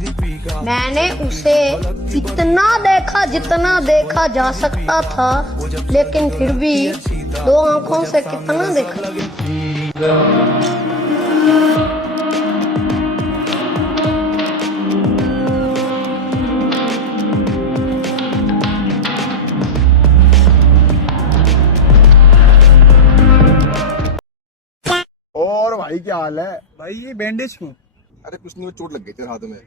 मैंने उसे इतना देखा जितना देखा जा सकता था, लेकिन फिर भी दो आंखों से कितना देखा। और भाई क्या हाल है? भाई ये बैंडेज क्यों? अरे कुछ नहीं, वो चोट लग गई थी हाथ में।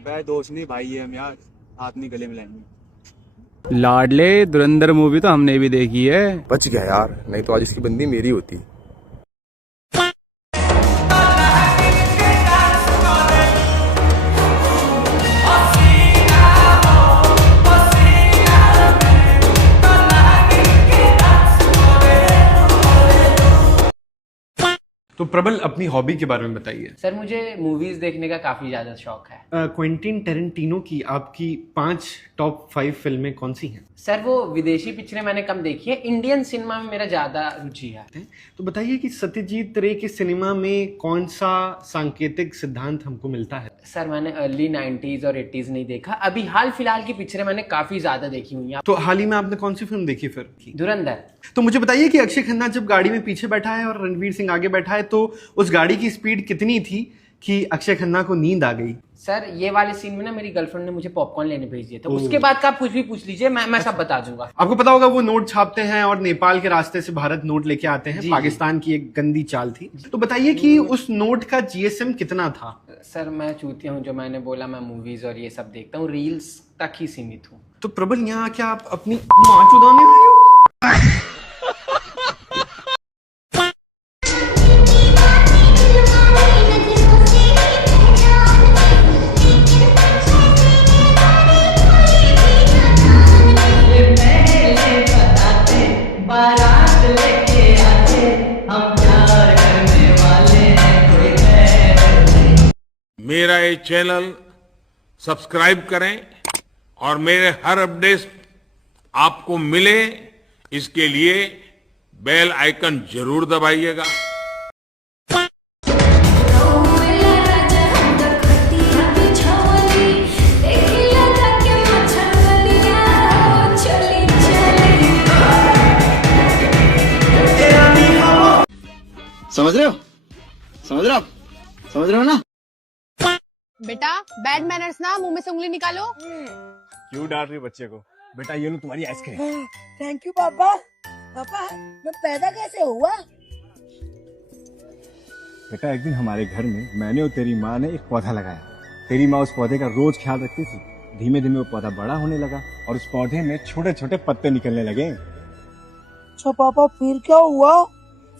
भाई दोस्त नहीं भाई है हम यार, हाथ नहीं गले मिलाएंगे। लाडले धुरंधर मूवी तो हमने भी देखी है। बच गया यार, नहीं तो आज इसकी बंदी मेरी होती। तो प्रबल अपनी हॉबी के बारे में बताइए। सर मुझे मूवीज देखने का काफी ज्यादा शौक है। क्विंटीन टेरेंटिनो की आपकी 5 टॉप 5 फिल्में कौन सी हैं? सर वो विदेशी पिक्चरें मैंने कम देखी है, इंडियन सिनेमा में मेरा ज्यादा रुचि है। तो बताइए कि सत्यजीत रे के सिनेमा में कौन सा सांकेतिक सिद्धांत हमको मिलता है? सर मैंने अर्ली 90s और 80s नहीं देखा, अभी हाल फिलहाल की पिक्चरें मैंने काफी ज्यादा देखी हुई हैं। तो हाल ही में आपने कौन सी फिल्म देखी फिर? धुरंधर। तो मुझे बताइए कि अक्षय खन्ना जब गाड़ी में पीछे बैठा है और रणवीर सिंह आगे बैठा है, तो उस गाड़ी की स्पीड कितनी थी कि अक्षय खन्ना को नींद आ गई? सर ये वाले सीन में ना मेरी गर्लफ्रेंड ने मुझे पॉपकॉर्न लेने भेज दिया था, उसके बाद का आप कुछ भी पूछ लीजिए, मैं सब बता दूंगा। आपको पता होगा वो नोट छापते हैं और नेपाल के रास्ते से भारत नोट लेके आते हैं। जी, पाकिस्तान की एक गंदी चाल थी। तो बताइए कि उस नोट का जीएसएम कितना था? सर मैं चूतिया हूँ, जो मैंने बोला मैं मूवीज और ये सब देखता हूँ, रील्स तक ही सीमित हूँ। तो प्रबल यहाँ क्या आप अपनी माँ चुदाने आए हो? मेरा ये चैनल सब्सक्राइब करें और मेरे हर अपडेट आपको मिले, इसके लिए बेल आइकन जरूर दबाइएगा। समझ रहे हो? समझ रहे हो? समझ रहे हो ना? बेटा बैड मैनर्स ना, मुंह में से उंगली निकालो। क्यों डांट रही बच्चे को? बेटा ये लो तुम्हारी आइसक्रीम। थैंक यू पापा। पापा मैं पैदा कैसे हुआ? बेटा एक दिन हमारे घर में मैंने और तेरी माँ ने एक पौधा लगाया। तेरी माँ उस पौधे का रोज ख्याल रखती थी। धीमे धीमे वो पौधा बड़ा होने लगा और उस पौधे में छोटे छोटे पत्ते निकलने लगे। अच्छा पापा फिर क्या हुआ?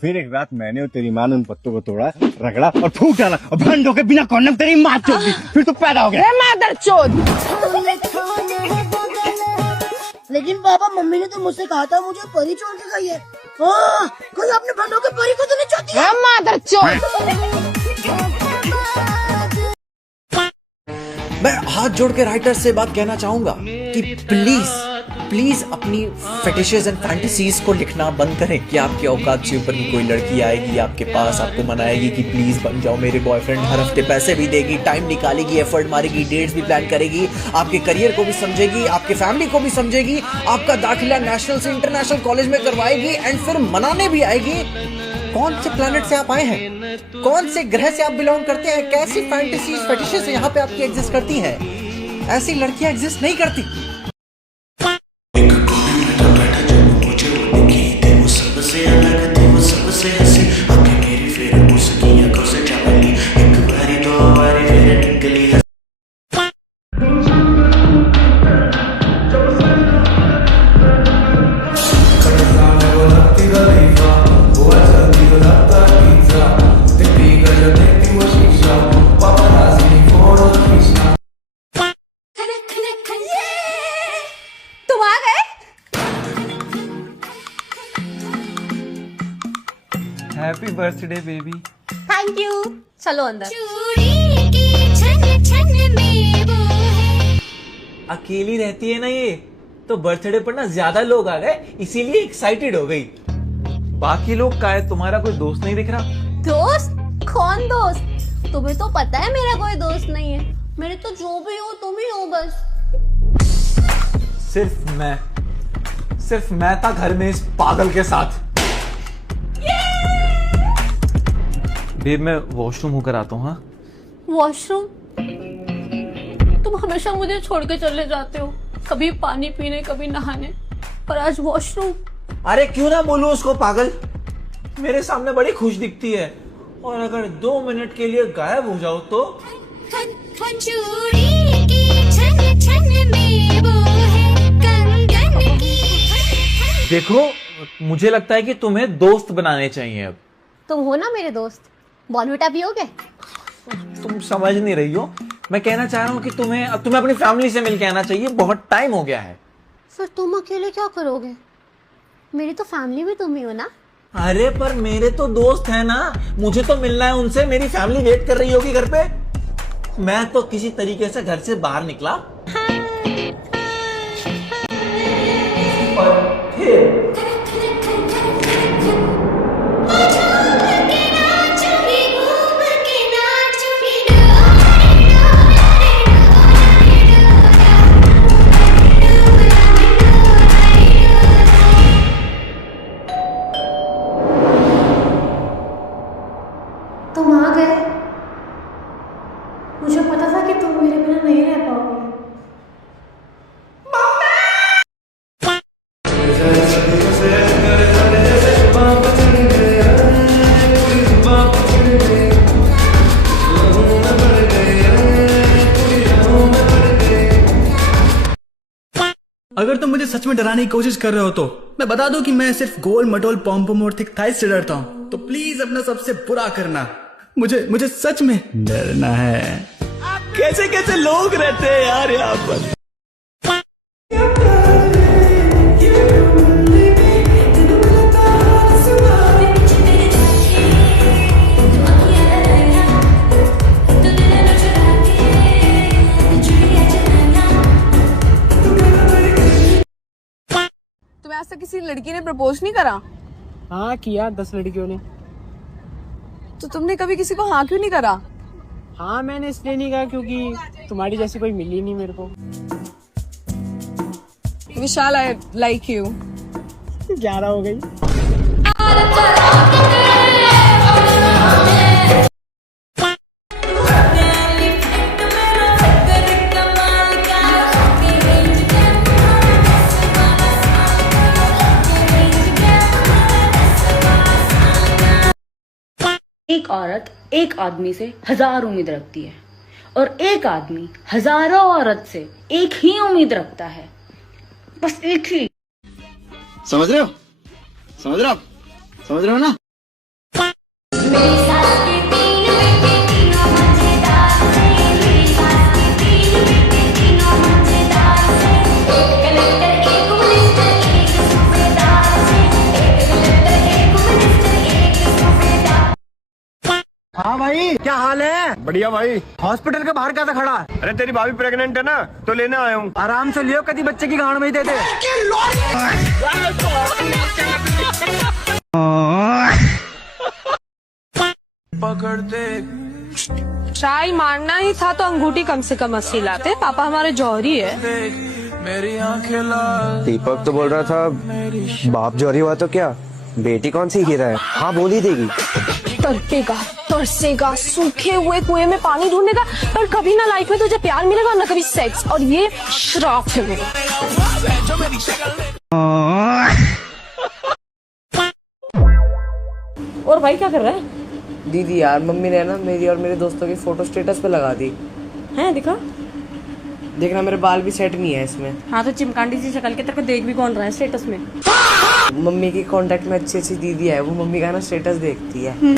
फिर एक रात मैंने और तेरी माँ ने उन पत्तों को तोड़ा, रगड़ा और फूंक डाला और भंड होकर बिना कॉन्डम तेरी माँ चोद दी। फिर तो पैदा हो गया। मादरचोद। लेकिन पापा मम्मी ने तो मुझसे कहा था मुझे परी छोड़ के गई है। कोई अपने भंडों के परी को तो नहीं छोड़ती है? मादरचोद। मैं हाथ जोड़ के राइटर से बात कहना चाहूंगा कि प्लीज अपनी फेटिशेस एंड फैंटेसीज को लिखना बंद करें कि आपके औकात से ऊपर की कोई लड़की आएगी आपके पास, आपको मनाएगी कि प्लीज बन जाओ मेरे बॉयफ्रेंड, हर हफ्ते पैसे भी देगी, टाइम निकालेगी, एफर्ट मारेगी, डेट्स भी प्लान करेगी, आपके करियर को भी समझेगी, आपके फैमिली को भी समझेगी, आपका दाखिला नेशनल से इंटरनेशनल कॉलेज में करवाएगी एंड फिर मनाने भी आएगी। कौन से प्लैनेट से आप आए हैं? कौन से ग्रह से आप बिलोंग करते हैं? कैसी फैंटेसीज फेटिशेस यहाँ पे आपकी एग्जिस्ट करती हैं? ऐसी लड़कियां एग्जिस्ट नहीं करती। तुम आ गए? Happy birthday baby. Thank you. चलो अंदर। अकेली रहती है ना ये, तो बर्थडे पर ना ज्यादा लोग आ गए, इसीलिए एक्साइटेड हो गई। बाकी लोग का है, तुम्हारा कोई दोस्त नहीं दिख रहा? दोस्त? कौन दोस्त? तुम्हें तो पता है मेरा कोई दोस्त नहीं है। मेरे तो जो भी हो तुम ही हो बस। सिर्फ मैं था घर में इस पागल के साथ। बेब मैं वॉशरूम होकर आता हूँ। हाँ वॉशरूम? तुम हमेशा मुझे छोड़ के चले जाते हो, कभी पानी पीने कभी नहाने, पर आज वॉशरूम। अरे क्यों ना बोलूं उसको पागल, मेरे सामने बड़ी खुश दिखती है, और अगर 2 मिनट के लिए गायब हो जाओ तो देखो, मुझे लगता है कि तुम्हें दोस्त बनाने चाहिए अब। तुम हो ना मेरे दोस्त, बॉर्नविटा पियोगे? तुम समझ नहीं रही हो, मैं कहना चाह रहा हूँ कि तुम्हें अपनी फैमिली से मिलके आना चाहिए, बहुत टाइम हो गया है। फिर तुम अकेले क्या करोगे? मेरी तो फैमिली भी तुम ही हो ना। अरे पर मेरे तो दोस्त है ना, मुझे तो मिलना है उनसे, मेरी फैमिली वेट कर रही होगी घर पे। मैं तो किसी तरीके से घर से बाहर निकला, और फिर तुम आ गए। मुझे पता था कि तुम मेरे बिना नहीं रह पाओगे। अगर तुम मुझे सच में डराने की कोशिश कर रहे हो तो मैं बता दूं कि मैं सिर्फ गोल मटोल पॉम और थिक थाइस से डरता हूं, तो प्लीज अपना सबसे बुरा करना। मुझे सच में डरना है। कैसे कैसे लोग रहते हैं यार यहाँ पर। तुम्हें आज तक किसी लड़की ने प्रपोज नहीं करा? हाँ किया 10 लड़कियों ने। तो तुमने कभी किसी को हाँ क्यों नहीं करा? हाँ मैंने इसलिए नहीं कहा क्योंकि तुम्हारी जैसी कोई मिली नहीं मेरे को। विशाल, आई लाइक यू। 11 हो गई। एक औरत एक आदमी से 1000 उम्मीद रखती है, और एक आदमी हजारों औरत से एक ही उम्मीद रखता है, बस एक ही। समझ रहे हो? समझ रहे हो? समझ रहे हो ना? हाँ भाई, क्या हाल है? बढ़िया भाई। हॉस्पिटल के बाहर क्या था खड़ा? अरे तेरी भाभी प्रेग्नेंट है ना, तो लेने आया हूँ। आराम से लियो, कभी बच्चे की गांड में ही दे दे। ट्राई मारना ही था तो अंगूठी कम से कम 80 लाते। पापा हमारे जौहरी है। दीपक तो बोल रहा था बाप जौहरी हुआ तो क्या, बेटी कौन सी हीरा है? हाँ बोल ही देगी। तड़पेगा, तरसेगा, सूखे हुए कुएं में पानी ढूंढेगा, पर कभी ना लाइफ में तुझे प्यार मिलेगा ना कभी सेक्स, और ये श्राप है मेरा। और भाई क्या कर रहा है? दीदी यार, मम्मी ने ना मेरी और मेरे दोस्तों की फोटो स्टेटस पे लगा दी हैं, दिखा। देखना मेरे बाल भी सेट नहीं है इसमें। हाँ तो चिमकांडी सी शक्ल के तेरे को देख भी कौन रहा है स्टेटस में? मम्मी की कांटेक्ट में अच्छी अच्छी दीदी है, वो मम्मी का ना स्टेटस देखती है।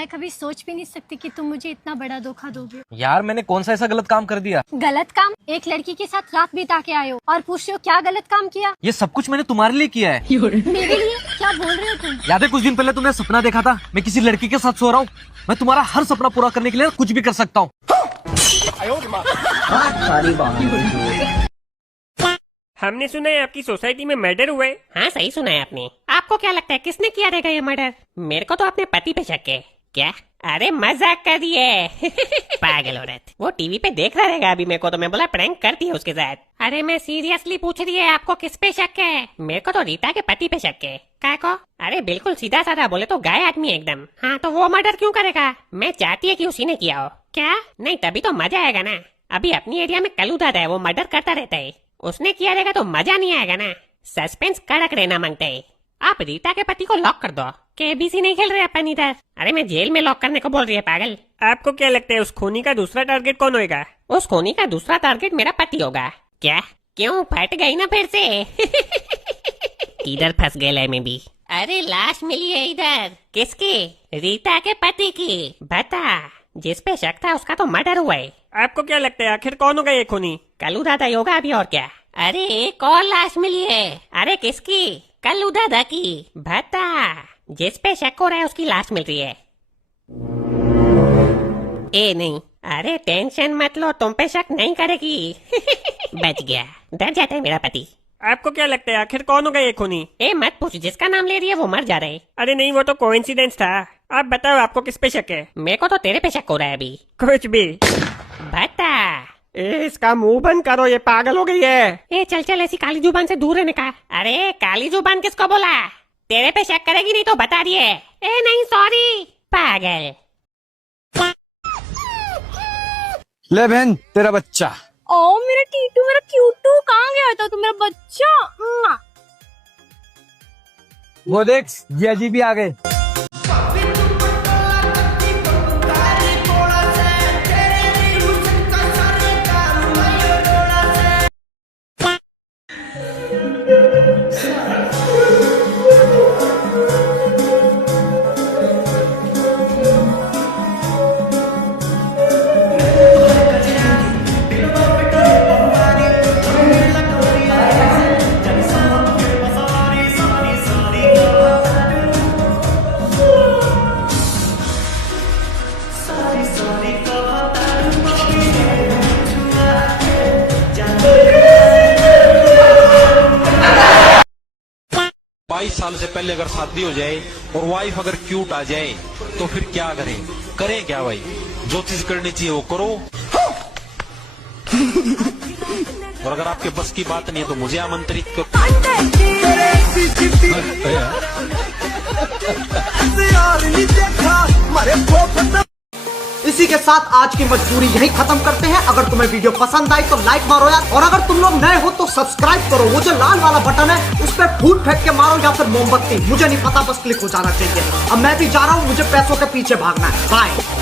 मैं कभी सोच भी नहीं सकती कि तुम मुझे इतना बड़ा धोखा दोगे। यार मैंने कौन सा ऐसा गलत काम कर दिया? गलत काम? एक लड़की के साथ रात बिता के आए हो और पूछ रहे हो क्या गलत काम किया? ये सब कुछ मैंने तुम्हारे लिए किया है। मेरे लिए? क्या बोल रहे हो तुम? याद है कुछ दिन पहले तुमने सपना देखा था मैं किसी लड़की के साथ सो रहा हूँ? मैं तुम्हारा हर सपना पूरा करने के लिए कुछ भी कर सकता हूँ। हमने सुना है आपकी सोसाइटी में मर्डर हुए। हाँ सही सुना है आपने। आपको क्या लगता है किसने किया रहेगा ये मर्डर? मेरे को तो अपने पति पे शक है। क्या? अरे मजाक कर दिए। पागल औरत, वो टीवी पे देख रहा रहेगा अभी मेरे को, तो मैं बोला प्रैंक करती है उसके साथ। अरे मैं सीरियसली पूछ रही है आपको किस पे शक है? मेरे को तो रीता के पति पे शक है। क्या को? अरे बिल्कुल सीधा साधा बोले तो गाय आदमी एकदम। हाँ तो वो मर्डर क्यों करेगा? मैं चाहती है कि उसी ने किया हो। क्या? नहीं तभी तो मजा आएगा ना। अभी अपनी एरिया में कलू दादा है, वो मर्डर करता रहता है। उसने किया रहेगा तो मजा नहीं आएगा ना। सस्पेंस कड़क रहना मांगते है। आप रीता के पति को लॉक कर दो। केबीसी नहीं खेल रहे अपन इधर। अरे मैं जेल में लॉक करने को बोल रही है पागल। आपको क्या लगता है उस खूनी का दूसरा टारगेट कौन होगा? उस खूनी का दूसरा टारगेट मेरा पति होगा। क्या? क्यों फट गई ना फिर से? इधर फंस गए मैं भी। अरे लाश मिली है इधर। किसकी? रीता के पति की। बता, जिस पे शक था उसका तो मर्डर हुआ है। आपको क्या लगता है आखिर कौन होगा ये खूनी? कल्लू दादा होगा अभी और क्या। अरे एक और लाश मिली है। अरे किसकी? कल्लू दादा की। बता, जिस पे शक हो रहा है उसकी लाश मिल रही है। ए नहीं, अरे टेंशन मत लो, तुम पे शक नहीं करेगी। बच गया, डर जाता है मेरा पति। आपको क्या लगता है आखिर कौन होगा ये खूनी? ए मत पूछ, जिसका नाम ले रही है वो मर जा रहा है। अरे नहीं, वो तो कोइंसिडेंस था। आप बताओ आपको किस पे शक है? मेरे को तो तेरे पे शक हो रहा है अभी। कुछ भी बता। इसका मुंह बंद करो, ये पागल हो गई है। ए चल चल, ऐसी काली जुबान से दूर रहने का। अरे काली जुबान किसको बोला? तेरे पे शक करेगी नहीं तो बता दिए। ए नहीं सॉरी, पागल। ले बहन तेरा बच्चा। ओ मेरा टीटू, मेरा क्यूटू, कहाँ गया था तू मेरा बच्चा? वो देख, जिया जी भी आ गए। साल से पहले अगर शादी हो जाए और वाइफ अगर क्यूट आ जाए तो फिर क्या करें? करें क्या भाई? जो चीज करनी चाहिए वो करो। और अगर आपके बस की बात नहीं है तो मुझे आमंत्रित करो। इसी के साथ आज की मजबूरी यही खत्म करते हैं। अगर तुम्हें वीडियो पसंद आई तो लाइक मारो यार, और अगर तुम लोग नए हो तो सब्सक्राइब करो। वो जो लाल वाला बटन है उस पर फूट फेंक के मारो या फिर मोमबत्ती, मुझे नहीं पता, बस क्लिक हो जाना चाहिए। अब मैं भी जा रहा हूँ, मुझे पैसों के पीछे भागना है। बाय।